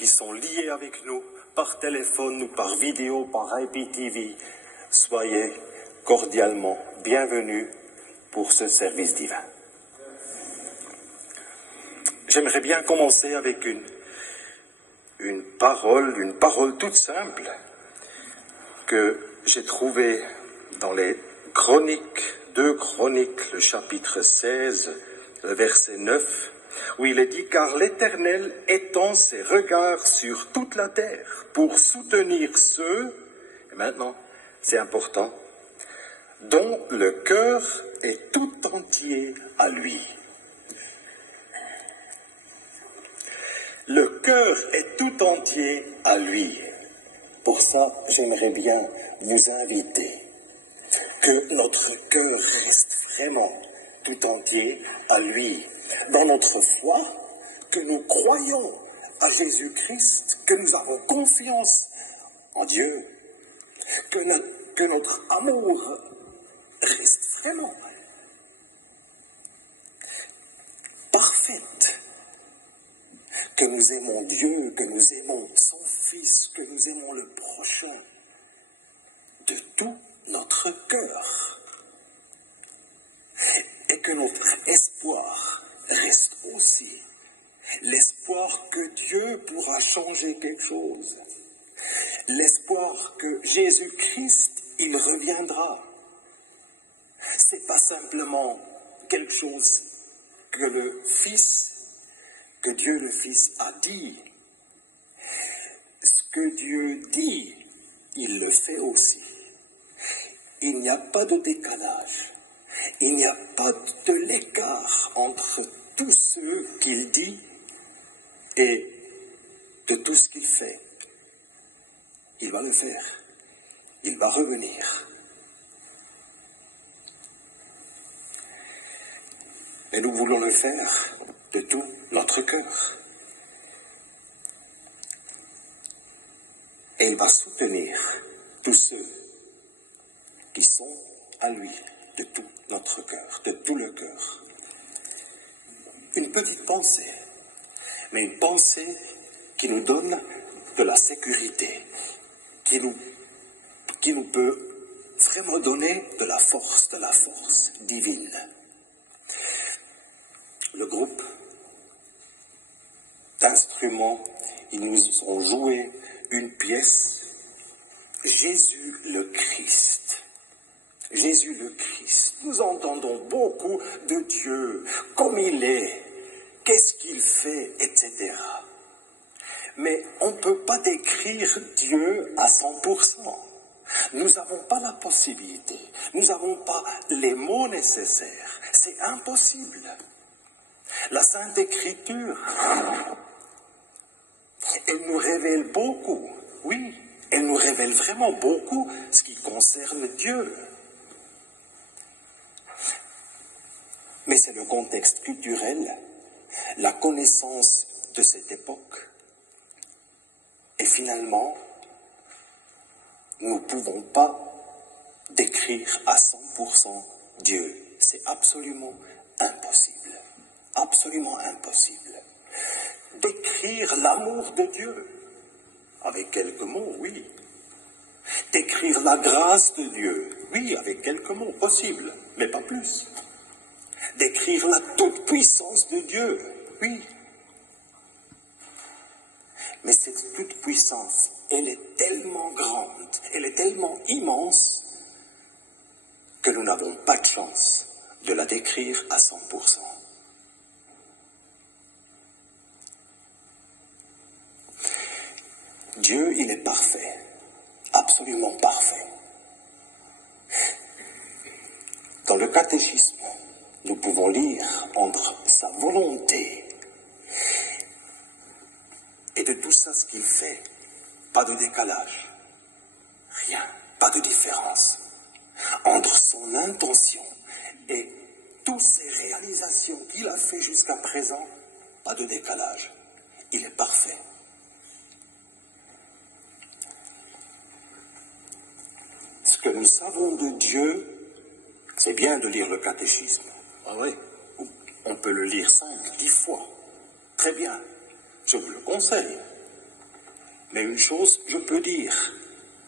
qui sont liés avec nous par téléphone ou par vidéo, par IPTV, soyez cordialement bienvenus pour ce service divin. J'aimerais bien commencer avec une parole toute simple que j'ai trouvée dans les Chroniques, 2 Chroniques, le chapitre 16, le verset 9, où il est dit « Car l'Éternel étend ses regards sur toute la terre pour soutenir ceux, et maintenant c'est important, dont le cœur est tout entier à lui. » Le cœur est tout entier à lui. Pour ça, j'aimerais bien vous inviter que notre cœur reste vraiment tout entier à lui. Dans notre foi, que nous croyons à Jésus-Christ, que nous avons confiance en Dieu, que notre amour reste vraiment parfait, que nous aimons Dieu, que nous aimons son Fils, que nous aimons le prochain de tout notre cœur. Et que notre espoir reste aussi l'espoir que Dieu pourra changer quelque chose. L'espoir que Jésus-Christ, il reviendra. C'est pas simplement quelque chose que Dieu le Fils a dit. Ce que Dieu dit, il le fait aussi. Il n'y a pas de décalage. Il n'y a pas de l'écart entre tout ce qu'il dit et de tout ce qu'il fait. Il va le faire. Il va revenir. Mais nous voulons le faire de tout notre cœur. Et il va soutenir tous ceux qui sont à lui de tout notre cœur, de tout le cœur. Une petite pensée, mais une pensée qui nous donne de la sécurité, qui nous peut vraiment donner de la force divine. Le groupe d'instruments, ils nous ont joué une pièce, Jésus le Christ. Jésus le Christ. Nous entendons beaucoup de Dieu, comme il est, qu'est-ce qu'il fait, etc. Mais on ne peut pas décrire Dieu à 100%. Nous n'avons pas la possibilité, nous n'avons pas les mots nécessaires. C'est impossible. La Sainte Écriture, elle nous révèle beaucoup, oui, elle nous révèle vraiment beaucoup ce qui concerne Dieu. Mais c'est le contexte culturel, la connaissance de cette époque. Et finalement, nous ne pouvons pas décrire à 100% Dieu. C'est absolument impossible. Absolument impossible. Décrire l'amour de Dieu, avec quelques mots, oui. Décrire la grâce de Dieu, oui, avec quelques mots, possible, mais pas plus. Décrire la toute-puissance de Dieu, oui. Mais cette toute-puissance, elle est tellement grande, elle est tellement immense, que nous n'avons pas de chance de la décrire à 100%. Dieu, il est parfait, absolument parfait. Dans le catéchisme, nous pouvons lire entre sa volonté et de tout ça ce qu'il fait, pas de décalage, rien, pas de différence. Entre son intention et toutes ces réalisations qu'il a fait jusqu'à présent, pas de décalage. Il est parfait. Ce que nous savons de Dieu, c'est bien de lire le catéchisme. Ah oui, on peut le lire 5, 10 fois. Très bien, je vous le conseille. Mais une chose, je peux dire,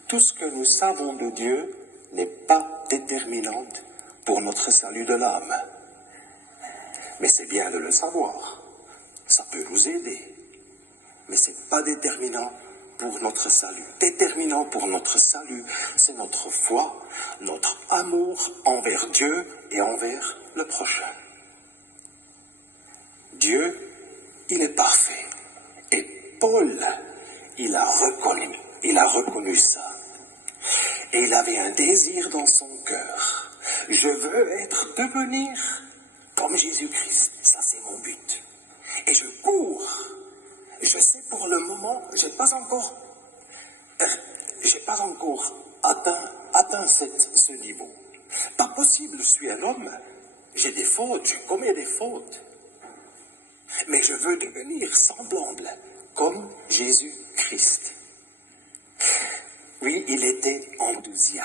tout ce que nous savons de Dieu n'est pas déterminant pour notre salut de l'âme. Mais c'est bien de le savoir, ça peut nous aider, mais ce n'est pas déterminant pour notre salut. Déterminant pour notre salut, c'est notre foi, notre amour envers Dieu et envers le prochain. Dieu, il est parfait. Et Paul, il a reconnu ça. Et il avait un désir dans son cœur. Je veux devenir comme Jésus-Christ. Ça, c'est mon but. Et je cours. Je sais pour le moment, j'ai pas encore atteint ce niveau. Pas possible, je suis un homme. J'ai des fautes, je commets des fautes. Mais je veux devenir semblable comme Jésus-Christ. Oui, il était enthousiaste.